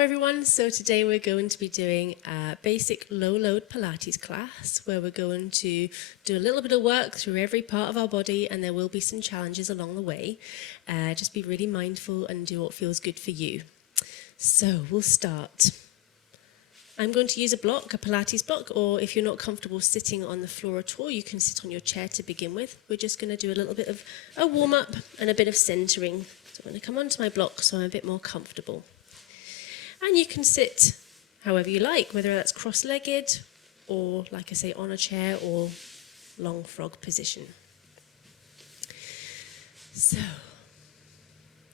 Hello everyone, so today we're going to be doing a basic low load Pilates class where we're going to do a little bit of work through every part of our body, and there will be some challenges along the way. Just be really mindful and do what feels good for you. So we'll start. I'm going to use a block, a Pilates block, or if you're not comfortable sitting on the floor at all, you can sit on your chair to begin with. We're just going to do a little bit of a warm up and a bit of centering. So I'm going to come onto my block so I'm a bit more comfortable. And you can sit however you like, whether that's cross-legged or, like I say, on a chair or long frog position. So,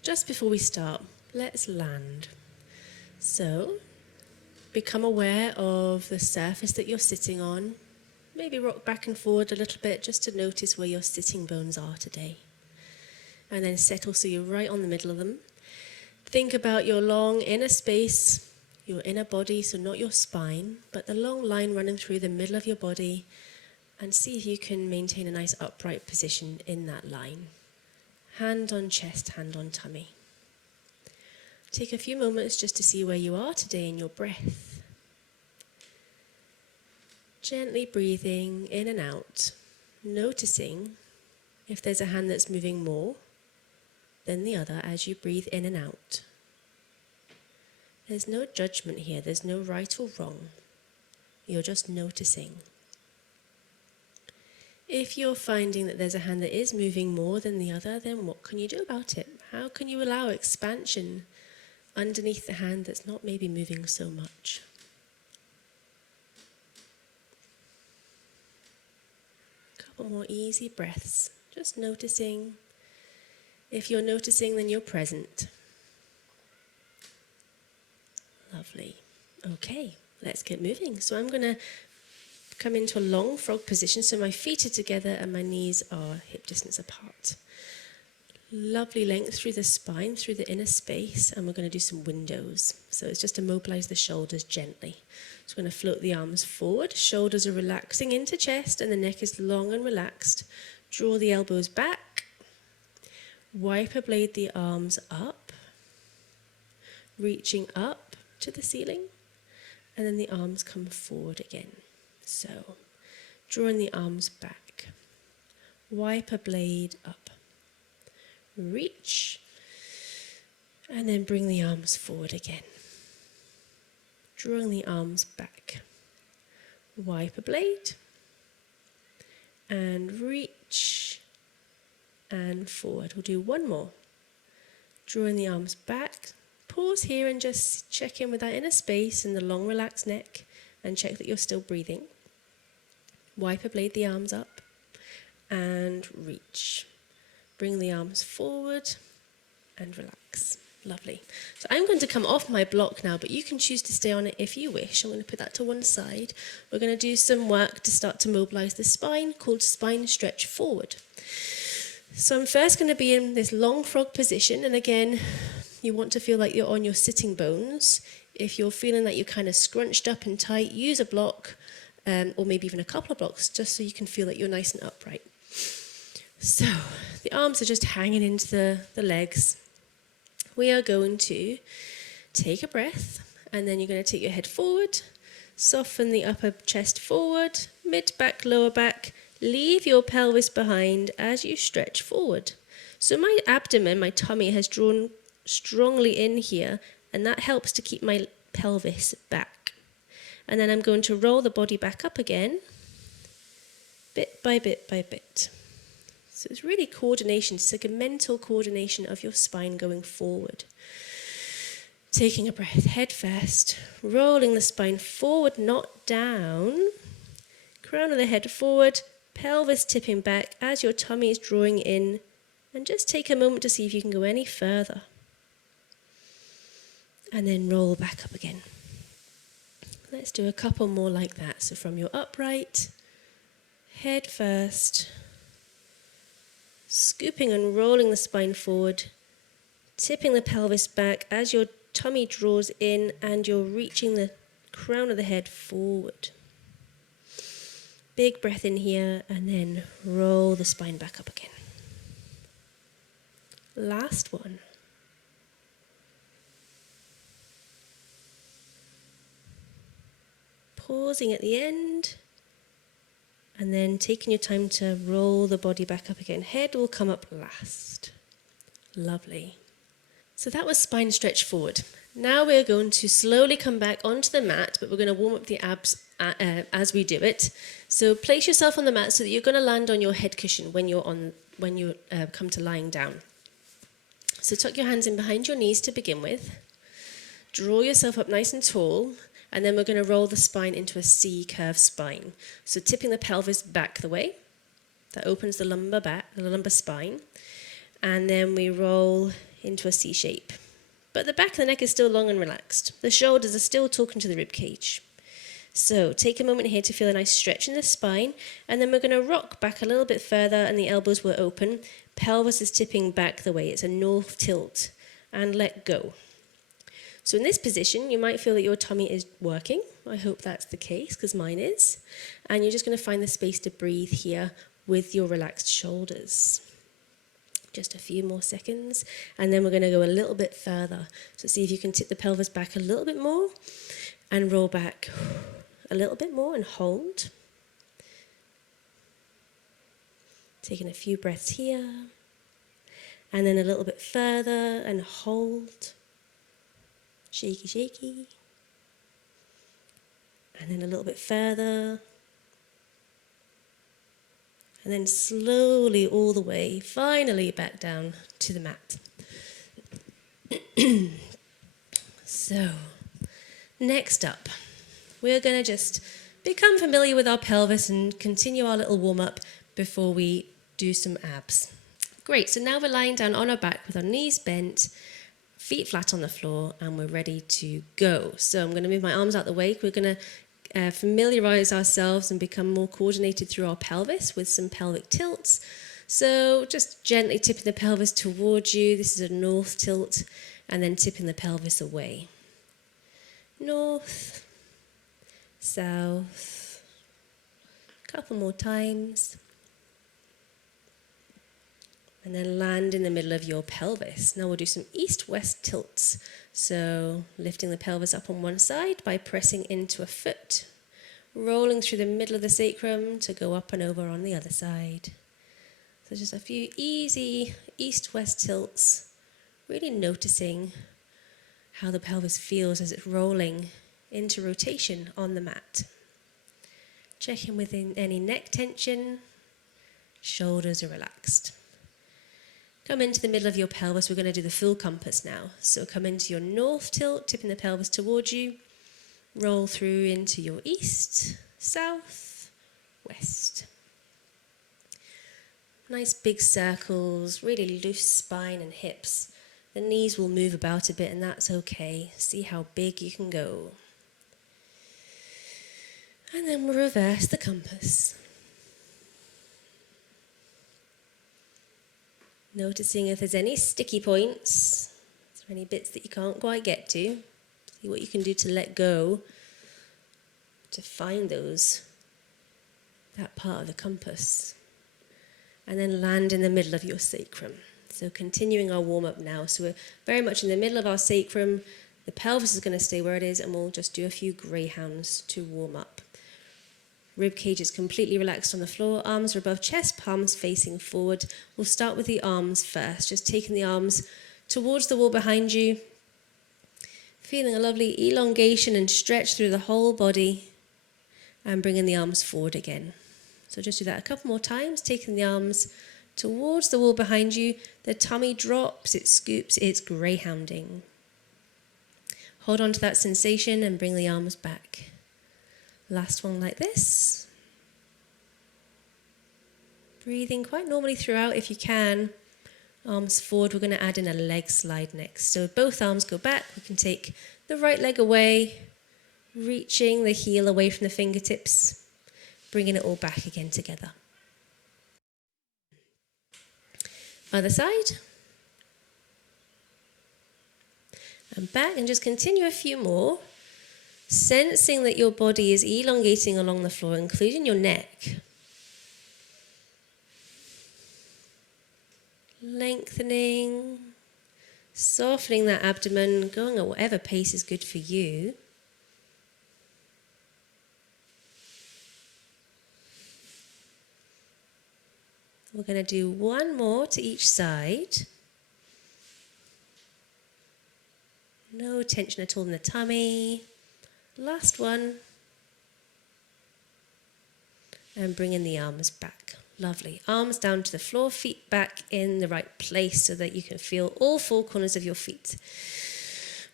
just before we start, let's land. So, become aware of the surface that you're sitting on. Maybe rock back and forward a little bit just to notice where your sitting bones are today. And then settle so you're right on the middle of them. Think about your long inner space, your inner body, so not your spine, but the long line running through the middle of your body, and see if you can maintain a nice upright position in that line. Hand on chest, hand on tummy. Take a few moments just to see where you are today in your breath. Gently breathing in and out, noticing if there's a hand that's moving more than the other as you breathe in and out. There's no judgment here, there's no right or wrong. You're just noticing. If you're finding that there's a hand that is moving more than the other, then what can you do about it? How can you allow expansion underneath the hand that's not maybe moving so much? A couple more easy breaths, just noticing. If you're noticing, then you're present. Lovely. Okay, let's get moving. So I'm going to come into a long frog position. So my feet are together and my knees are hip distance apart. Lovely length through the spine, through the inner space. And we're going to do some windows. So it's just to mobilize the shoulders gently. So we're going to float the arms forward. Shoulders are relaxing into chest and the neck is long and relaxed. Draw the elbows back. Wiper blade the arms up, reaching up to the ceiling, and then the arms come forward again. So, drawing the arms back, wiper blade up, reach, and then bring the arms forward again. Drawing the arms back, wiper blade, and reach, and forward. We'll do one more. Drawing the arms back. Pause here and just check in with that inner space and the long relaxed neck and check that you're still breathing. Wiper blade the arms up and reach. Bring the arms forward and relax. Lovely. So I'm going to come off my block now, but you can choose to stay on it if you wish. I'm going to put that to one side. We're going to do some work to start to mobilize the spine called spine stretch forward. So I'm first going to be in this long frog position, and again, you want to feel like you're on your sitting bones. If you're feeling that you're kind of scrunched up and tight, use a block, or maybe even a couple of blocks, just so you can feel that you're nice and upright. So the arms are just hanging into the legs. We are going to take a breath, and then you're going to take your head forward, soften the upper chest forward, mid-back, lower back. Leave your pelvis behind as you stretch forward. So my abdomen, my tummy, has drawn strongly in here, and that helps to keep my pelvis back. And then I'm going to roll the body back up again, bit by bit by bit. So it's really coordination, segmental coordination of your spine going forward. Taking a breath, head first, rolling the spine forward, not down. Crown of the head forward, pelvis tipping back as your tummy is drawing in, and just take a moment to see if you can go any further. And then roll back up again. Let's do a couple more like that. So from your upright, head first, scooping and rolling the spine forward, tipping the pelvis back as your tummy draws in and you're reaching the crown of the head forward. Big breath in here, and then roll the spine back up again. Last one. pausing at the end, and then taking your time to roll the body back up again. Head will come up last. Lovely. So that was spine stretch forward. Now we're going to slowly come back onto the mat, but we're going to warm up the abs as we do it. So place yourself on the mat so that you're going to land on your head cushion when you come to lying down. So tuck your hands in behind your knees to begin with. Draw yourself up nice and tall, and then we're going to roll the spine into a C curved spine. So tipping the pelvis back the way. That opens the lumbar spine. And then we roll into a C shape. But the back of the neck is still long and relaxed. The shoulders are still talking to the rib cage. So take a moment here to feel a nice stretch in the spine, and then we're going to rock back a little bit further, and the elbows will open. Pelvis is tipping back the way. It's a north tilt, and let go. So in this position, you might feel that your tummy is working. I hope that's the case, because mine is. And you're just going to find the space to breathe here with your relaxed shoulders. Just a few more seconds, and then we're going to go a little bit further. So see if you can tip the pelvis back a little bit more and roll back a little bit more and hold. Taking a few breaths here, and then a little bit further and hold. Shaky, shaky. And then a little bit further. And then slowly all the way, finally back down to the mat. So, next up, we're going to just become familiar with our pelvis and continue our little warm-up before we do some abs. Great, so now we're lying down on our back with our knees bent, feet flat on the floor, and we're ready to go. So I'm going to move my arms out the way. We're going to familiarize ourselves and become more coordinated through our pelvis with some pelvic tilts. So just gently tipping the pelvis towards you. This is a north tilt, and then tipping the pelvis away. North, south, a couple more times. And then land in the middle of your pelvis. Now we'll do some east-west tilts. So lifting the pelvis up on one side by pressing into a foot, rolling through the middle of the sacrum to go up and over on the other side. So just a few easy east-west tilts, really noticing how the pelvis feels as it's rolling into rotation on the mat. Checking within any neck tension, shoulders are relaxed. Come into the middle of your pelvis. We're going to do the full compass now. So come into your north tilt, tipping the pelvis towards you. Roll through into your east, south, west. Nice big circles, really loose spine and hips. The knees will move about a bit, and that's okay. See how big you can go. And then we'll reverse the compass. Noticing if there's any sticky points, is there any bits that you can't quite get to. See what you can do to let go, to find that part of the compass. And then land in the middle of your sacrum. So continuing our warm-up now. So we're very much in the middle of our sacrum. The pelvis is going to stay where it is, and we'll just do a few greyhounds to warm up. Rib cage is completely relaxed on the floor. Arms are above chest, palms facing forward. We'll start with the arms first. Just taking the arms towards the wall behind you. Feeling a lovely elongation and stretch through the whole body. And bringing the arms forward again. So just do that a couple more times. Taking the arms towards the wall behind you. The tummy drops, it scoops, it's greyhounding. Hold on to that sensation and bring the arms back. Last one like this. Breathing quite normally throughout if you can. Arms forward, we're going to add in a leg slide next. So both arms go back, we can take the right leg away, reaching the heel away from the fingertips, bringing it all back again together. Other side. And back, and just continue a few more. Sensing that your body is elongating along the floor, including your neck. Lengthening, softening that abdomen, going at whatever pace is good for you. We're going to do one more to each side. No tension at all in the tummy. Last one. And bring in the arms back. Lovely. Arms down to the floor, feet back in the right place so that you can feel all four corners of your feet.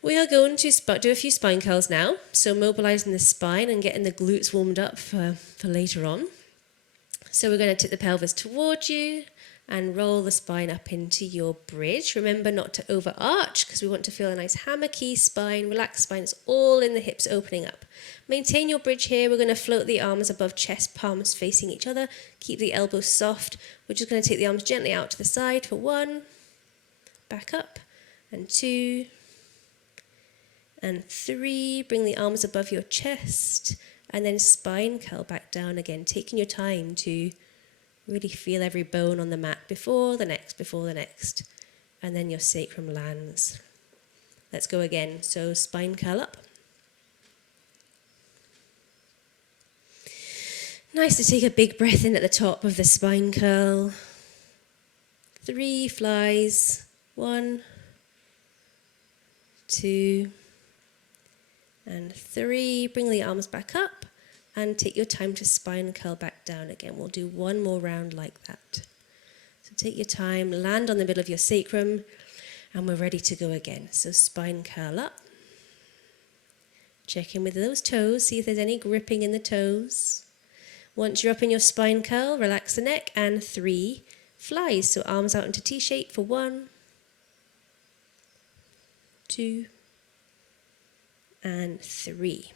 We are going to do a few spine curls now. So mobilizing the spine and getting the glutes warmed up for later on. So we're going to tip the pelvis towards you and roll the spine up into your bridge. Remember not to overarch because we want to feel a nice hammocky spine, relaxed spine. It's all in the hips opening up. Maintain your bridge here. We're going to float the arms above chest, palms facing each other. Keep the elbows soft. We're just going to take the arms gently out to the side for 1, back up, and 2, and 3. Bring the arms above your chest, and then spine curl back down again, taking your time to really feel every bone on the mat before the next, and then your sacrum lands. Let's go again. So spine curl up. Nice to take a big breath in at the top of the spine curl. 3 flies. 1, 2, and 3. Bring the arms back up and take your time to spine curl back down again. We'll do one more round like that. So take your time, land on the middle of your sacrum, and we're ready to go again. So spine curl up. Check in with those toes, see if there's any gripping in the toes. Once you're up in your spine curl, relax the neck, and 3 flies. So arms out into T-shape for 1, 2, and 3.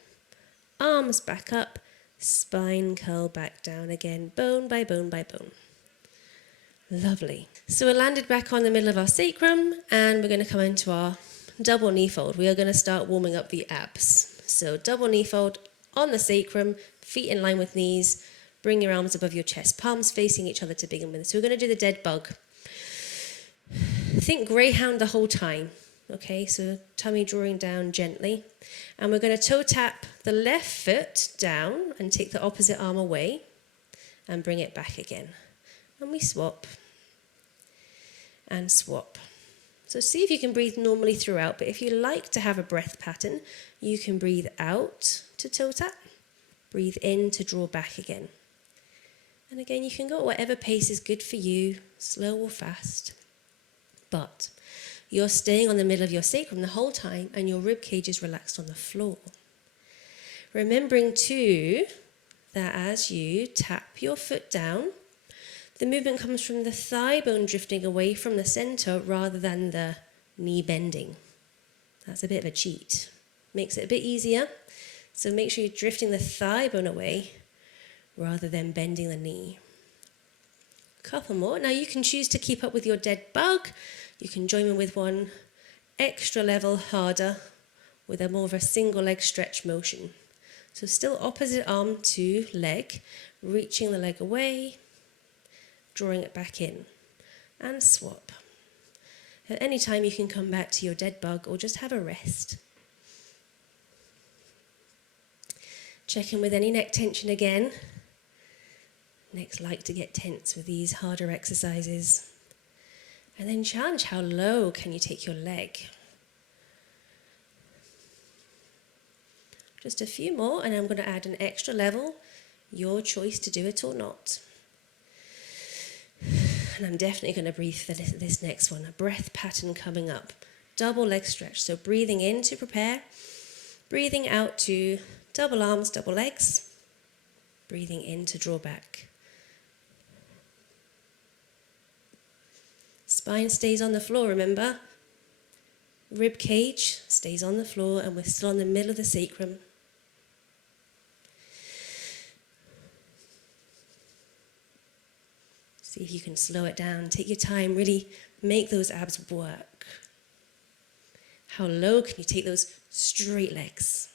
Arms back up, spine curl back down again, bone by bone by bone. Lovely. So we're landed back on the middle of our sacrum, and we're going to come into our double knee fold. We are going to start warming up the abs. So double knee fold on the sacrum, feet in line with knees. Bring your arms above your chest, palms facing each other to begin with. So we're going to do the dead bug. Think greyhound the whole time. Okay, so tummy drawing down gently. And we're going to toe tap the left foot down and take the opposite arm away and bring it back again. And we swap and swap. So see if you can breathe normally throughout, but if you like to have a breath pattern, you can breathe out to toe tap, breathe in to draw back again. And again, you can go at whatever pace is good for you, slow or fast. But you're staying on the middle of your sacrum the whole time and your rib cage is relaxed on the floor. Remembering too that as you tap your foot down, the movement comes from the thigh bone drifting away from the center rather than the knee bending. That's a bit of a cheat. Makes it a bit easier. So make sure you're drifting the thigh bone away rather than bending the knee. Couple more. Now you can choose to keep up with your dead bug. You can join me with one extra level harder with a more of a single leg stretch motion. So still opposite arm to leg, reaching the leg away, drawing it back in, and swap. At any time you can come back to your dead bug or just have a rest. Check in with any neck tension again. Necks like to get tense with these harder exercises. And then challenge how low can you take your leg. Just a few more, and I'm going to add an extra level. Your choice to do it or not. And I'm definitely going to breathe for this next one. A breath pattern coming up. Double leg stretch. So breathing in to prepare. Breathing out to double arms, double legs. Breathing in to draw back. Spine stays on the floor, remember? Rib cage stays on the floor and we're still on the middle of the sacrum. See if you can slow it down. Take your time, really make those abs work. How low can you take those straight legs?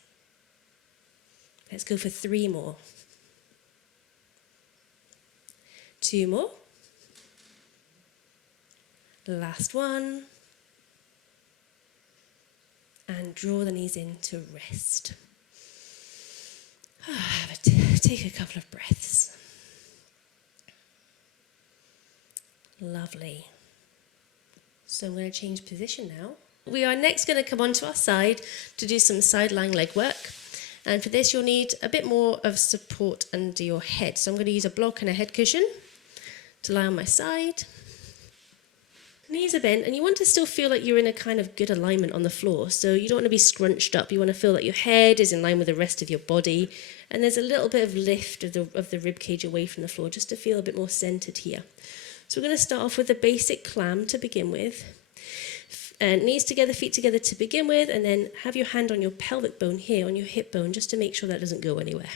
Let's go for 3 more. 2 more. Last one. And draw the knees in to rest. Take a couple of breaths. Lovely. So I'm going to change position now. We are next going to come onto our side to do some side lying leg work. And for this, you'll need a bit more of support under your head. So I'm going to use a block and a head cushion to lie on my side. Knees are bent, and you want to still feel like you're in a kind of good alignment on the floor. So you don't want to be scrunched up. You want to feel like your head is in line with the rest of your body. And there's a little bit of lift of the rib cage away from the floor, just to feel a bit more centered here. So we're going to start off with a basic clam to begin with. And knees together, feet together to begin with, and then have your hand on your pelvic bone here, on your hip bone, just to make sure that doesn't go anywhere.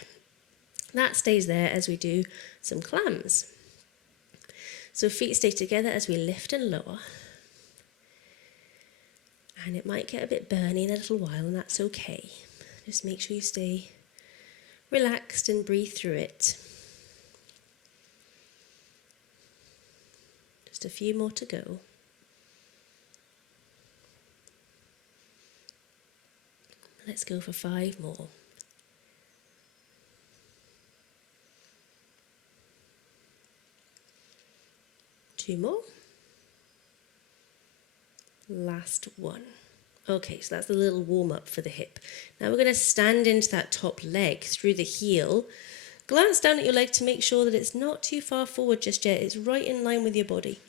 That stays there as we do some clams. So feet stay together as we lift and lower. And it might get a bit burny in a little while, and that's okay. Just make sure you stay relaxed and breathe through it. Just a few more to go. Let's go for 5 more. Two more. Last one. Okay, so that's a little warm up for the hip. Now we're going to stand into that top leg through the heel. Glance down at your leg to make sure that it's not too far forward just yet. It's right in line with your body.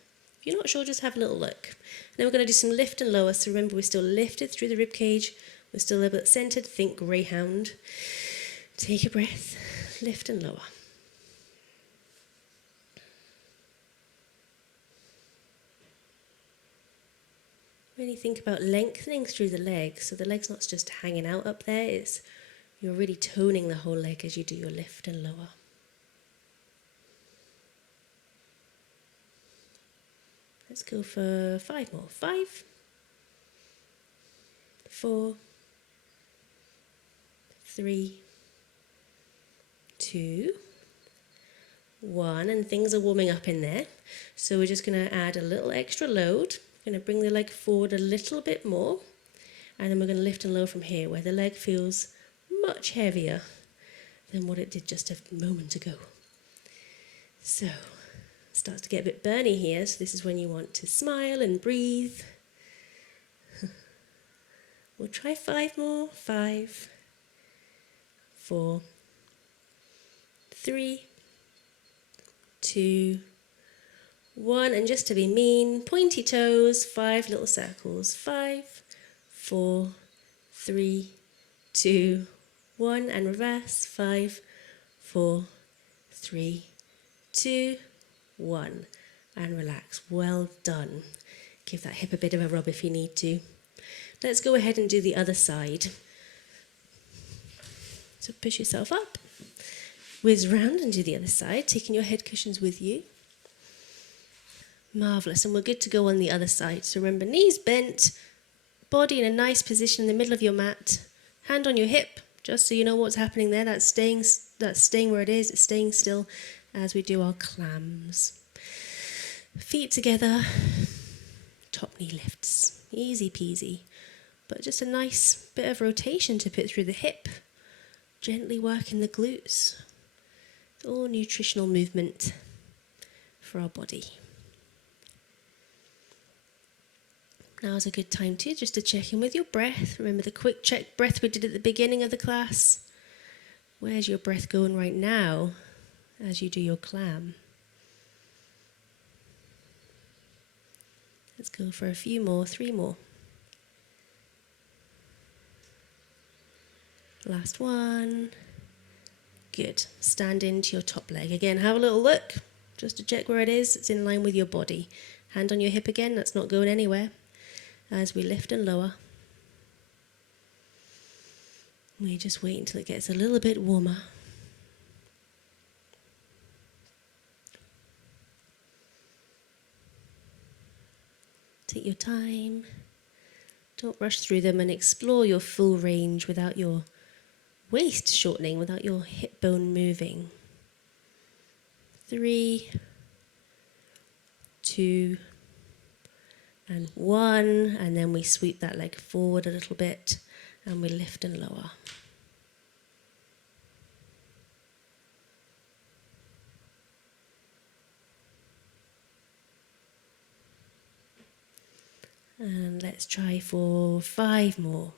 If you're not sure, just have a little look. And then we're going to do some lift and lower. So remember, we're still lifted through the rib cage. We're still a little bit centered. Think greyhound. Take a breath. Lift and lower. Really think about lengthening through the legs, so the leg's not just hanging out up there, you're really toning the whole leg as you do your lift and lower. Let's go for 5 more. 5, 4, 3, 2, 1, and things are warming up in there. So we're just going to add a little extra load. We're going to bring the leg forward a little bit more, and then we're going to lift and lower from here, where the leg feels much heavier than what it did just a moment ago. So, it starts to get a bit burny here, so this is when you want to smile and breathe. We'll try 5 more. 5, 4, 3, 2, 1, and just to be mean, pointy toes, 5 little circles. 5, 4, 3, 2, 1, and reverse. 5, 4, 3, 2, 1, and relax. Well done. Give that hip a bit of a rub if you need to. Let's go ahead and do the other side. So push yourself up, whiz round and do the other side, taking your head cushions with you. Marvellous, and we're good to go on the other side. So remember, knees bent, body in a nice position in the middle of your mat, hand on your hip, just so you know what's happening there. That's staying where it is, it's staying still as we do our clams. Feet together, top knee lifts, easy peasy, but just a nice bit of rotation to put through the hip, gently working the glutes. It's all nutritional movement for our body. Now's a good time too, just to check in with your breath. Remember the quick check breath we did at the beginning of the class. Where's your breath going right now as you do your clam? Let's go for a few more, 3 more. Last one. Good. Stand into your top leg. Again, have a little look, just to check where it is. It's in line with your body. Hand on your hip again, that's not going anywhere. As we lift and lower, we just wait until it gets a little bit warmer. Take your time. Don't rush through them, and explore your full range without your waist shortening, without your hip bone moving. 3, 2, and 1, and then we sweep that leg forward a little bit and we lift and lower. And let's try for 5 more.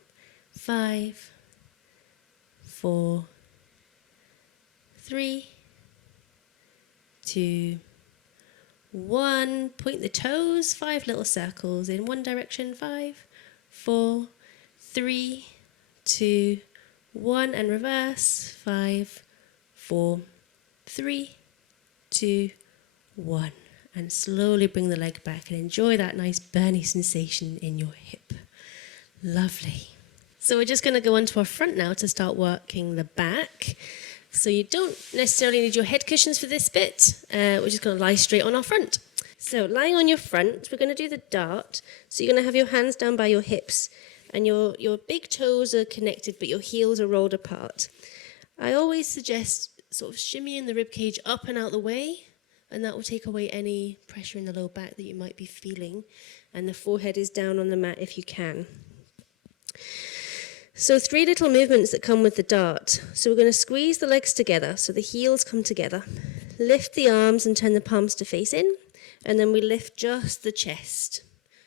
5, 4, 3, 2, 1. Point the toes, 5 little circles in one direction. 5, 4, 3, 2, 1. And reverse. 5, 4, 3, 2, 1. And slowly bring the leg back and enjoy that nice burny sensation in your hip. Lovely. So we're just going to go onto our front now to start working the back. So you don't necessarily need your head cushions for this bit. We're just going to lie straight on our front. So lying on your front, we're going to do the dart. So you're going to have your hands down by your hips and your big toes are connected but your heels are rolled apart. I always suggest sort of shimmying the rib cage up and out the way, and that will take away any pressure in the low back that you might be feeling. And the forehead is down on the mat if you can. So 3 little movements that come with the dart. So we're going to squeeze the legs together so the heels come together. Lift the arms and turn the palms to face in. And then we lift just the chest.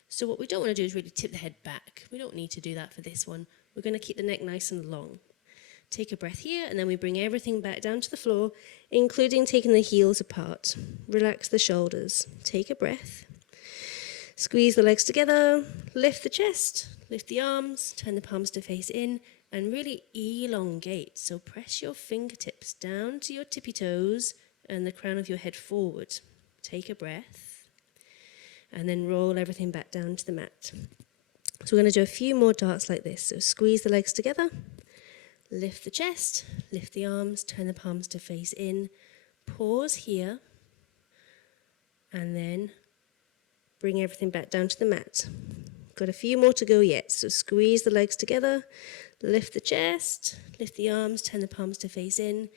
So what we don't want to do is really tip the head back. We don't need to do that for this one. We're going to keep the neck nice and long. Take a breath here, and then we bring everything back down to the floor, including taking the heels apart. Relax the shoulders. Take a breath. Squeeze the legs together, lift the chest, lift the arms, turn the palms to face in, and really elongate. So press your fingertips down to your tippy toes and the crown of your head forward. Take a breath, and then roll everything back down to the mat. So we're going to do a few more darts like this. So squeeze the legs together, lift the chest, lift the arms, turn the palms to face in, pause here, and then bring everything back down to the mat. Got a few more to go yet. So squeeze the legs together, lift the chest, lift the arms, turn the palms to face in.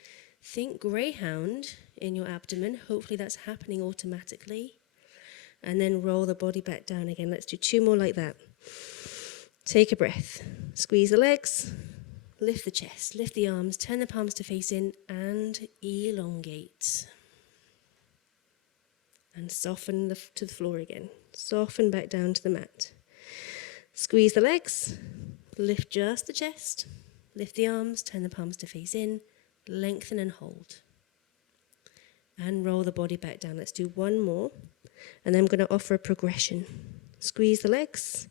Think greyhound in your abdomen. Hopefully that's happening automatically. And then roll the body back down again. Let's do 2 more like that. Take a breath. Squeeze the legs, lift the chest, lift the arms, turn the palms to face in, and elongate. And soften to the floor again. Soften back down to the mat. Squeeze the legs, lift just the chest, lift the arms, turn the palms to face in, lengthen and hold. And roll the body back down. Let's do 1 more. And then I'm going to offer a progression. Squeeze the legs,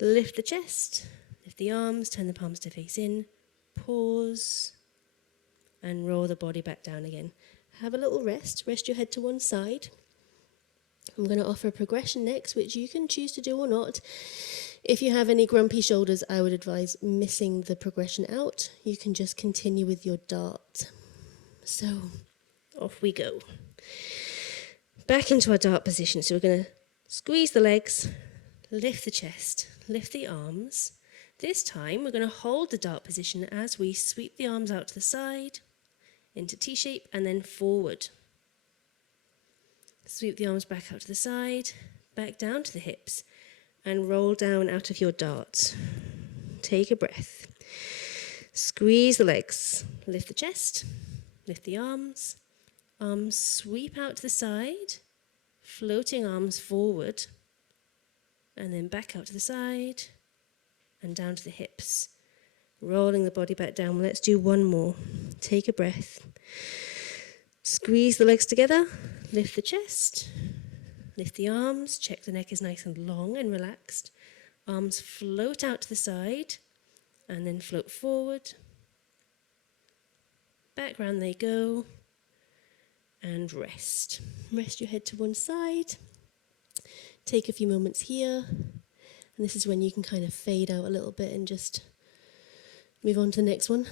lift the chest, lift the arms, turn the palms to face in, pause, and roll the body back down again. Have a little rest. Rest your head to one side. I'm going to offer a progression next, which you can choose to do or not. If you have any grumpy shoulders, I would advise missing the progression out. You can just continue with your dart. So off we go. Back into our dart position. So we're going to squeeze the legs, lift the chest, lift the arms. This time we're going to hold the dart position as we sweep the arms out to the side, into T-shape, and then forward. Sweep the arms back out to the side, back down to the hips, and roll down out of your dart. Take a breath. Squeeze the legs, lift the chest, lift the arms. Arms sweep out to the side, floating arms forward, and then back out to the side, and down to the hips. Rolling the body back down. Let's do 1 more. Take a breath. Squeeze the legs together, lift the chest, lift the arms, check the neck is nice and long and relaxed. Arms float out to the side, and then float forward. Back round they go, and rest. Rest your head to one side. Take a few moments here, and this is when you can kind of fade out a little bit and just move on to the next one.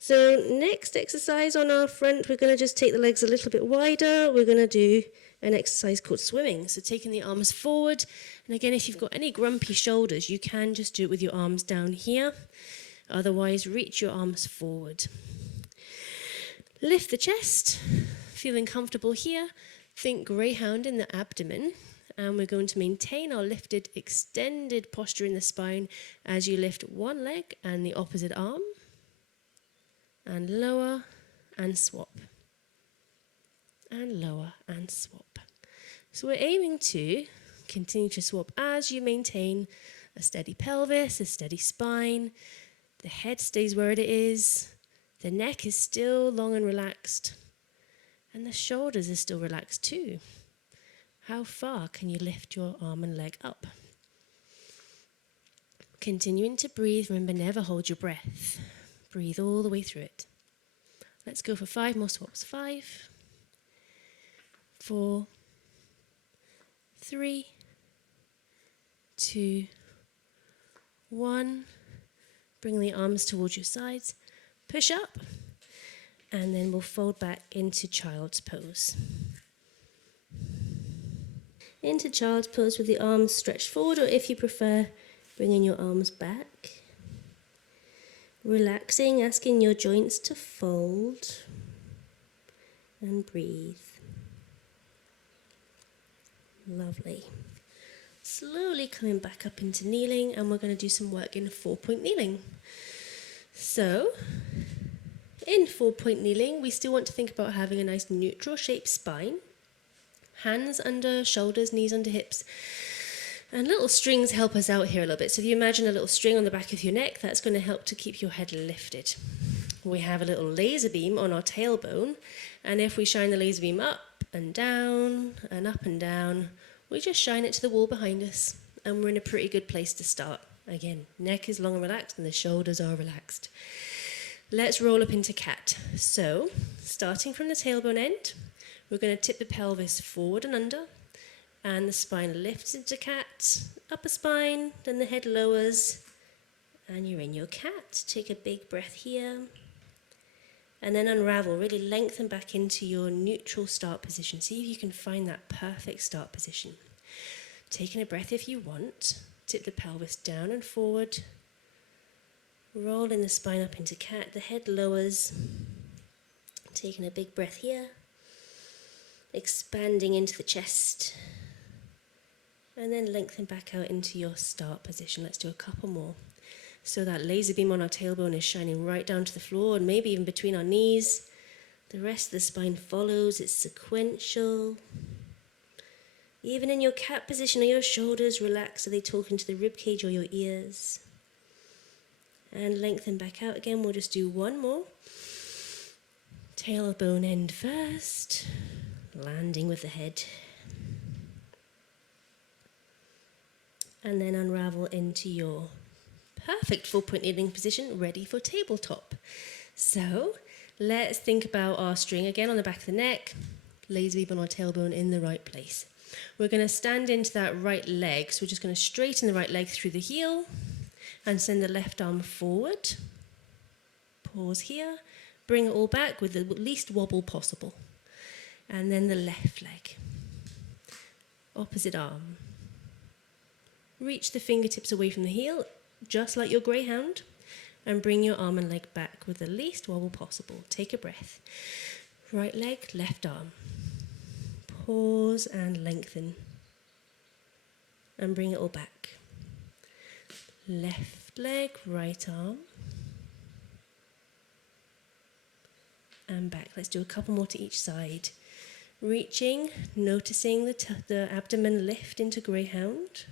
So next exercise on our front, we're going to just take the legs a little bit wider. We're going to do an exercise called swimming. So taking the arms forward. And again, if you've got any grumpy shoulders, you can just do it with your arms down here. Otherwise, reach your arms forward. Lift the chest. Feeling comfortable here. Think greyhound in the abdomen. And we're going to maintain our lifted, extended posture in the spine as you lift one leg and the opposite arm. And lower and swap. And lower and swap. So we're aiming to Continue to swap as you maintain a steady pelvis, a steady spine. The head stays where it is. The neck is still long and relaxed. And the shoulders are still relaxed too. How far can you lift your arm and leg up? Continuing to breathe. Remember, never hold your breath. Breathe all the way through it. Let's go for 5 more swaps. 5, 4, 3, 2, 1. Bring the arms towards your sides. Push up. And then we'll fold back into child's pose. Into child's pose with the arms stretched forward, or if you prefer, bringing your arms back. Relaxing, asking your joints to fold. And breathe. Lovely. Slowly coming back up into kneeling, and we're going to do some work in 4-point kneeling. So, in 4-point kneeling, we still want to think about having a nice neutral shaped spine. Hands under shoulders, knees under hips. And little strings help us out here a little bit. So if you imagine a little string on the back of your neck, that's going to help to keep your head lifted. We have a little laser beam on our tailbone. And if we shine the laser beam up and down and up and down, we just shine it to the wall behind us. And we're in a pretty good place to start. Again, neck is long and relaxed and the shoulders are relaxed. Let's roll up into cat. So, starting from the tailbone end, we're going to tip the pelvis forward and under, and the spine lifts into cat, upper spine, then the head lowers, and you're in your cat. Take a big breath here, and then unravel, really lengthen back into your neutral start position. See if you can find that perfect start position. Taking a breath if you want, tip the pelvis down and forward, rolling the spine up into cat, the head lowers, taking a big breath here, expanding into the chest, and then lengthen back out into your start position. Let's do a couple more. So that laser beam on our tailbone is shining right down to the floor and maybe even between our knees. The rest of the spine follows, it's sequential. Even in your cat position, are your shoulders relaxed? Are they talking to the rib cage or your ears? And lengthen back out again. We'll just do one more. Tailbone end first, landing with the head. And then unravel into your perfect 4-point kneeling position, ready for tabletop. So let's think about our string again on the back of the neck, laser beam on our tailbone in the right place. We're going to stand into that right leg, so we're just going to straighten the right leg through the heel and send the left arm forward. Pause here, bring it all back with the least wobble possible. And then the left leg, opposite arm. Reach the fingertips away from the heel, just like your greyhound, and bring your arm and leg back with the least wobble possible. Take a breath. Right leg, left arm. Pause and lengthen. And bring it all back. Left leg, right arm. And back. Let's do a couple more to each side. Reaching, noticing the abdomen lift into greyhound.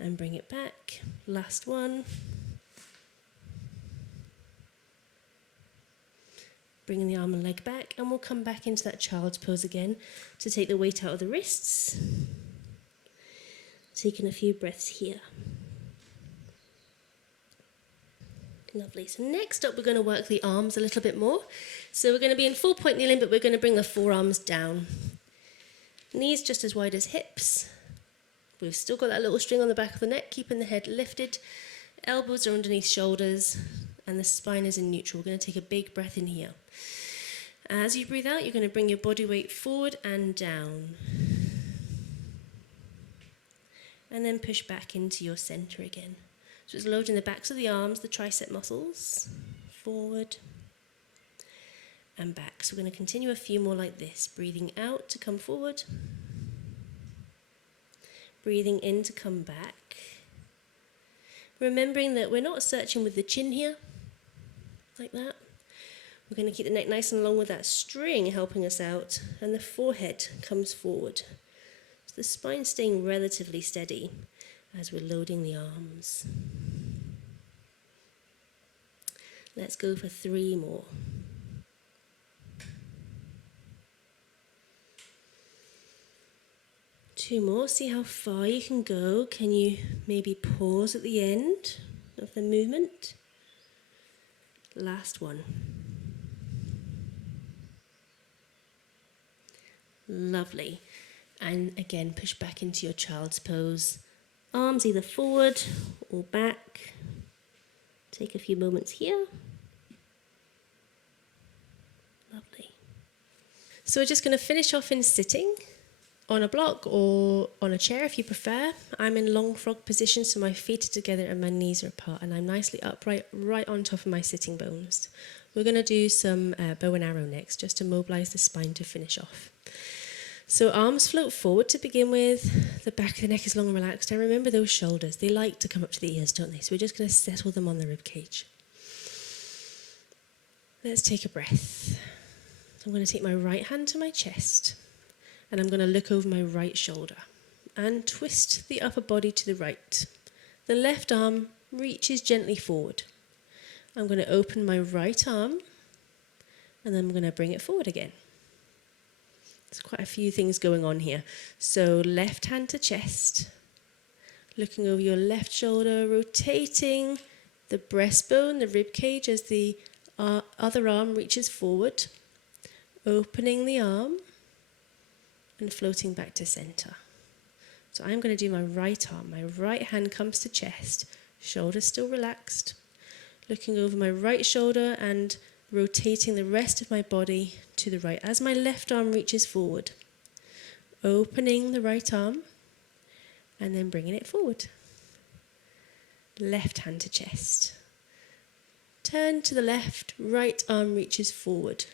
And bring it back. Last one. Bringing the arm and leg back, and we'll come back into that child's pose again to take the weight out of the wrists. Taking a few breaths here. Lovely. So next up, we're going to work the arms a little bit more. So we're going to be in 4-point kneeling, but we're going to bring the forearms down. Knees just as wide as hips. We've still got that little string on the back of the neck, keeping the head lifted. Elbows are underneath shoulders, and the spine is in neutral. We're going to take a big breath in here. As you breathe out, you're going to bring your body weight forward and down. And then push back into your center again. So it's loading the backs of the arms, the tricep muscles, forward and back. So we're going to continue a few more like this. Breathing out to come forward. Breathing in to come back. Remembering that we're not searching with the chin here, like that. We're going to keep the neck nice and long with that string helping us out, and the forehead comes forward. So The spine staying relatively steady as we're loading the arms. Let's go for 3 more. Two more, see how far you can go. Can you maybe pause at the end of the movement? Last one. Lovely. And again, push back into your child's pose. Arms either forward or back. Take a few moments here. Lovely. So we're just going to finish off in sitting on a block or on a chair if you prefer. I'm in long frog position, so my feet are together and my knees are apart, and I'm nicely upright right on top of my sitting bones. We're going to do some bow and arrow next, just to mobilise the spine to finish off. So arms float forward to begin with, the back of the neck is long and relaxed, and remember those shoulders, they like to come up to the ears, don't they? So we're just going to settle them on the rib cage. Let's take a breath. I'm going to take my right hand to my chest, and I'm going to look over my right shoulder and twist the upper body to the right. The left arm reaches gently forward. I'm going to open my right arm, and then I'm going to bring it forward again. There's quite a few things going on here. So left hand to chest, looking over your left shoulder, rotating the breastbone, the rib cage as the other arm reaches forward, opening the arm and floating back to center. So I'm going to do my right arm. My right hand comes to chest, shoulders still relaxed, looking over my right shoulder and rotating the rest of my body to the right as my left arm reaches forward, opening the right arm and then bringing it forward. Left hand to chest. Turn to the left, right arm reaches forward.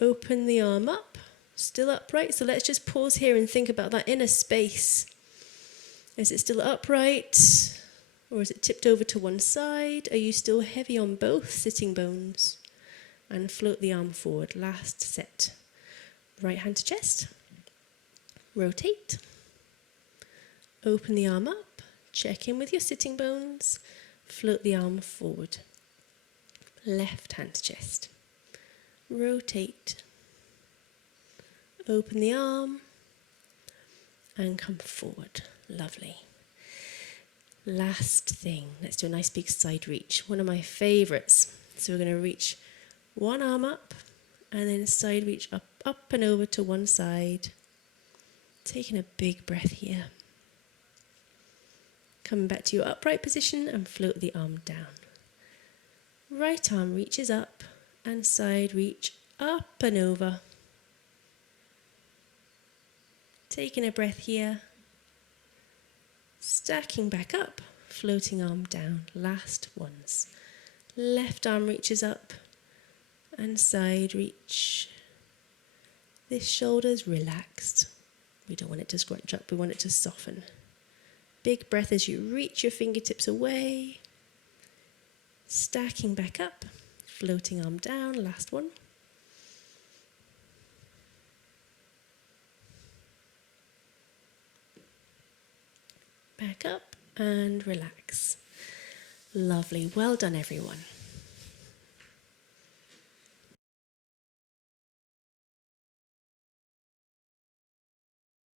Open the arm up, still upright. So let's just pause here and think about that inner space. Is it still upright or is it tipped over to one side? Are you still heavy on both sitting bones? And float the arm forward. Last set. Right hand to chest. Rotate. Open the arm up. Check in with your sitting bones. Float the arm forward. Left hand to chest. Rotate. Open the arm. And come forward. Lovely. Last thing. Let's do a nice big side reach. One of my favourites. So we're going to reach one arm up and then side reach up and over to one side. Taking a big breath here. Coming back to your upright position and float the arm down. Right arm reaches up and side reach up and over. Taking a breath here. Stacking back up, floating arm down. Last ones. Left arm reaches up and side reach. This shoulder's relaxed. We don't want it to scrunch up, we want it to soften. Big breath as you reach your fingertips away. Stacking back up, floating arm down, last one. Back up and relax. Lovely, well done everyone.